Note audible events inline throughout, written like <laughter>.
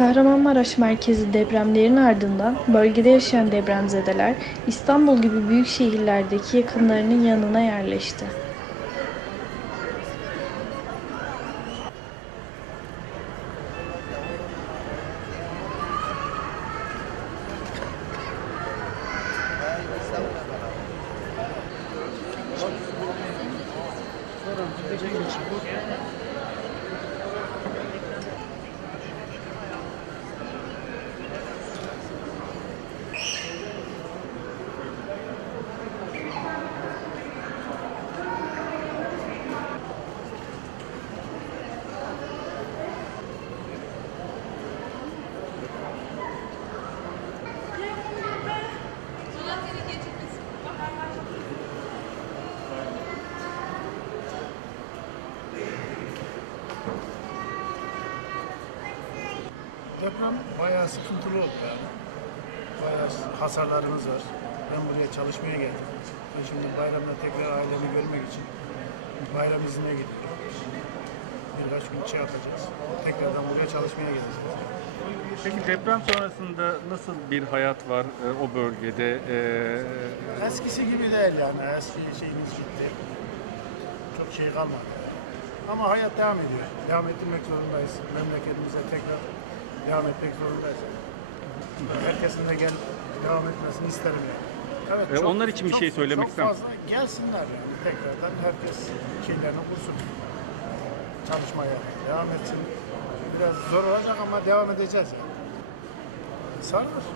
Kahramanmaraş merkezi depremlerin ardından bölgede yaşayan depremzedeler İstanbul gibi büyük şehirlerdeki yakınlarının yanına yerleşti. sıkıntılı oldu yani. Bayağı hasarlarımız var. Ben buraya çalışmaya geldim. Ben şimdi bayramda tekrar ailemi görmek için bayram izine gidiyorum. Birkaç gün şey yapacağız. da buraya çalışmaya geleceğiz. Peki deprem sonrasında nasıl bir hayat var e, o bölgede? E, Eskisi gibi değil yani. Eski şeyimiz gitti. Çok şey kalmadı. Ama hayat devam ediyor. Devam ettirmek zorundayız. Memleketimize tekrar devam etmek zorundayız. Herkesin de gel devam etmesini isterim yani. Evet, çok, e onlar için bir çok, şey söylemek istiyorum. gelsinler yani tekrardan herkes kendilerini kursun. Çalışmaya devam etsin. Biraz zor olacak ama devam edeceğiz yani. Sarılır.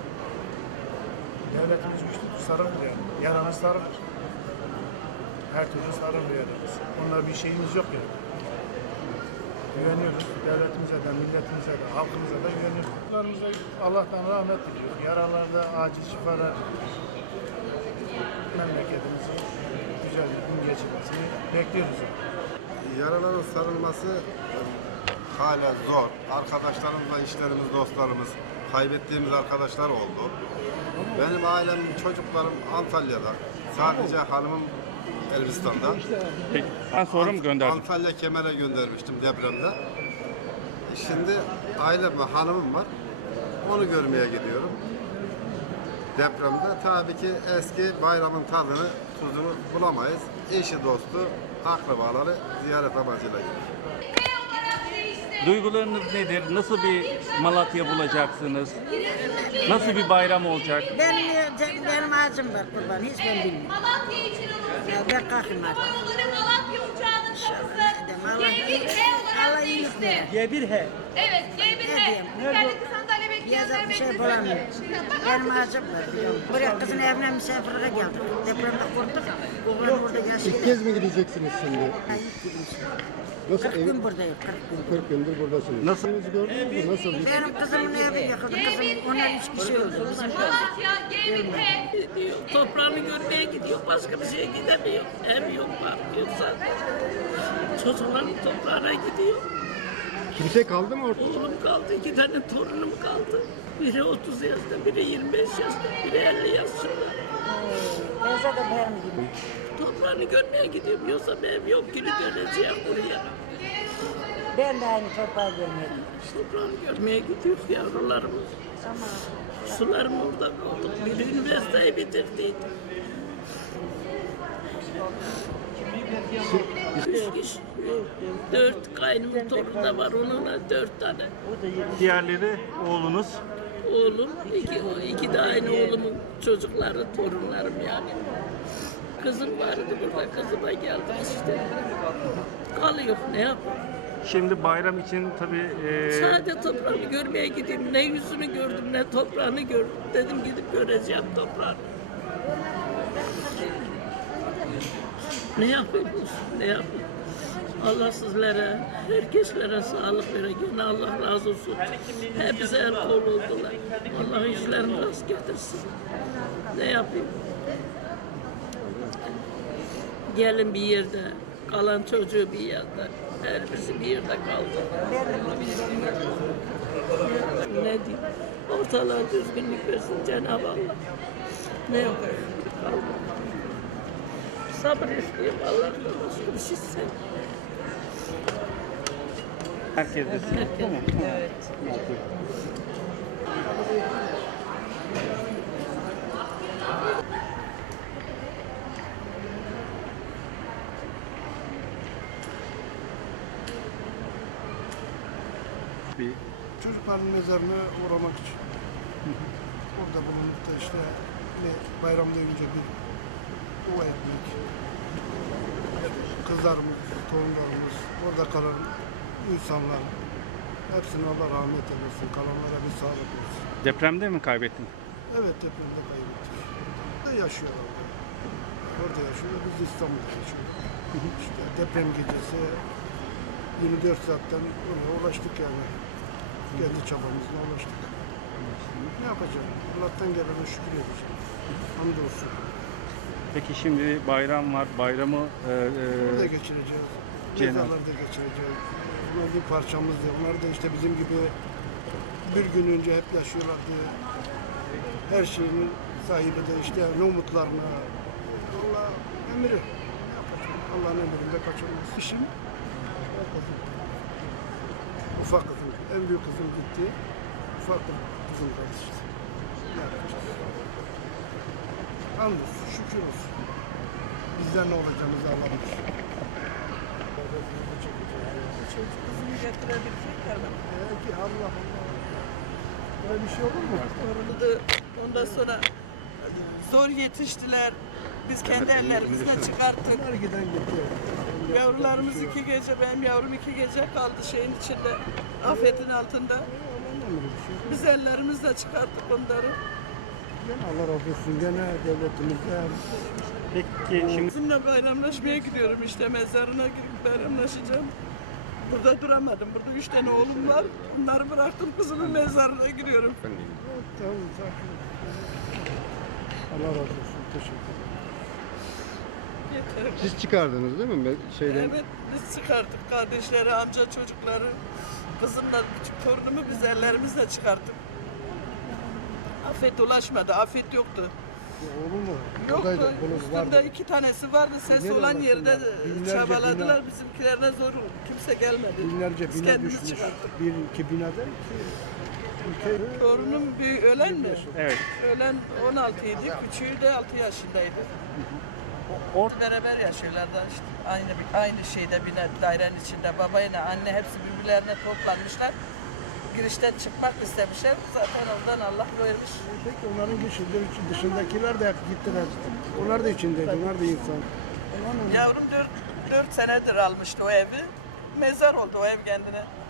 Devletimiz güçlü sarılır yani. Yaramız sarılır. Her türlü sarılır yani. Onlar bir şeyimiz yok yani güveniyoruz. Devletimize de, milletimize de, halkımıza da güveniyoruz. Allah'tan rahmet diliyorum. Yaralarda acil şifalar memleketimizin güzel bir gün geçirmesini bekliyoruz. Yaraların sarılması hala zor. Arkadaşlarımızla işlerimiz, dostlarımız, kaybettiğimiz arkadaşlar oldu. Benim ailem, çocuklarım Antalya'da. Sadece hanımım Elbistan'dan. Ben sorum Antal, gönderdim. Antalya Kemer'e göndermiştim depremde. Şimdi ailem ve hanımım var. Onu görmeye gidiyorum. Depremde tabii ki eski bayramın tadını, tuzunu bulamayız. Eşi, dostu, akrabaları ziyaret amacıyla gidiyor. Duygularınız nedir? Nasıl bir Malatya bulacaksınız? Girelim, Nasıl girelim. bir bayram olacak? Ben, benim ağacım var kurban. Hiç ben bilmiyorum. Evet, Malatya için olur. Kurban olurum. Malatya şarjı şarjı Malatya. G1H olarak Malatya değişti. G1H. Evet g 1 Ne bu? Yazar şey bulamıyor. Şey <laughs> benim ağacım var. Buraya kızın evine misafirlere geldim. Depremde kurduk. İlk kez mi gideceksiniz şimdi? Nasıl 40 gün buradayım. 40, 40 gündür buradasınız. Nasıl? Gündür. Nasıl? Benim kızımın evi yakıldı. Kızım 13 kişi orası orası oldu. Murat ya gemide. Toprağını görmeye gidiyor. Başka bir şeye gidemiyor. Ev yok var. Yoksa çocukların toprağına gidiyor. Kimse kaldı mı orada? Oğlum kaldı. İki tane torunum kaldı. Biri 30 yaşta, biri 25 yaşta, biri 50 yaşında. <laughs> ben mi gideyim? Toprağını görmeye gidiyorum. Yoksa benim yok gibi döneceğim buraya. Ben de aynı toprağı görmeye gideyim. Toprağını görmeye gidiyoruz yavrularımız. Tamam. Sularım orada kaldı. Bir üniversiteyi bitirdiydi. Üç kişi. <laughs> dört kaynım torunu da var. Onunla dört tane. Diğerleri oğlunuz oğlum, iki, iki de aynı oğlumun çocukları, torunlarım yani. Kızım vardı burada, kızıma geldim işte. Kalıyor, ne yap? Şimdi bayram için tabii... E... Ee... Sadece toprağını görmeye gideyim. Ne yüzünü gördüm, ne toprağını gördüm. Dedim gidip göreceğim toprağını. Ne yapayım, ne yapayım? Allah sizlere, herkeslere sağlık vere, Yine Allah razı olsun. Hepsi el kol oldular. Allah yüzlerini rast getirsin. Ne yapayım? Gelin bir yerde, kalan çocuğu bir yerde. Her birisi bir yerde kaldı. Ne diyeyim? Ortalığa düzgünlük versin Cenab-ı Allah. Ne yapayım? yapayım? Kaldı. Sabır istiyorum Allah'ın olsun. Bir şey Herkes de sizin. Tamam, tamam. Evet. Tamam. evet. Çocukların mezarını uğramak için. Orada <laughs> bulunup işte. da işte ne bayram deyince bir dua etmek. Kızlarımız, torunlarımız orada kalır insanlar. Hepsine Allah rahmet eylesin. Kalanlara bir sağlık olsun. Depremde mi kaybettin? Evet depremde kaybettik. Burada yaşıyorlar. Da. orada. Orada yaşıyor. Biz İstanbul'da yaşıyoruz. <laughs> i̇şte deprem gecesi 24 saatten oraya ulaştık yani. Hı. Kendi çabamızla ulaştık. Ne yapacağım? Allah'tan gelene şükür edeceğim. Hamdolsun. Peki şimdi bayram var. Bayramı... E, e... Burada geçireceğiz. Cenab. Mezarlarda geçireceğiz toplumun bir parçamızdı. Onlar da işte bizim gibi bir gün önce hep yaşıyorlardı. Her şeyin sahibi de işte ne umutlarını. Allah emri. Allah'ın emrinde kaçırmaz. İşim o kızım. Ufak kızım. En büyük kızım gitti. Ufak kızım kaldı işte. Yalnız şükür olsun. Bizden ne olacağımızı Allah'ın çocuk kızını getirebilecekler mi? Peki Allah Allah. Böyle bir şey olur mu? Ondan sonra zor yetiştiler. Biz kendi evet, ellerimizle evet. çıkarttık. Yavrularımız şey. iki gece, benim yavrum iki gece kaldı şeyin içinde. Evet. Afetin altında. Evet, şey Biz ellerimizle çıkarttık onları. Allah razı olsun gene devletimizde. Peki, Peki şimdi... Bizimle bayramlaşmaya gidiyorum işte mezarına gidip bayramlaşacağım burada duramadım. Burada üç tane oğlum var. Bunları bıraktım kızımın mezarına giriyorum. Allah razı olsun. Teşekkür ederim. Siz çıkardınız değil mi? Şeyden... Evet, biz çıkardık. Kardeşleri, amca, çocukları, kızımla, torunumu biz ellerimizle çıkardık. Afet ulaşmadı, afet yoktu. Yoktu. Odaydı, Üstümde vardı. iki tanesi vardı. Ses Niye olan arasında? yerde binlerce çabaladılar. Bina, Bizimkilerine zor oldu. Kimse gelmedi. Binlerce Biz bina düşmüş. Bir iki bina değil ki. Yani, Ülkeyle... torunum bir ölen mi? Bir evet. Ölen 16 idi. Küçüğü de 6 yaşındaydı. Or beraber yaşıyorlardı. İşte aynı, bir, aynı şeyde bina dairenin içinde. Baba yine anne hepsi birbirlerine toplanmışlar girişten çıkmak istemişler. Zaten ondan Allah vermiş. Peki onların dışındaki, dışındakiler de gittiler. Onlar da içindeydi, Tabii. onlar da insan. Yavrum dört 4 senedir almıştı o evi. Mezar oldu o ev kendine.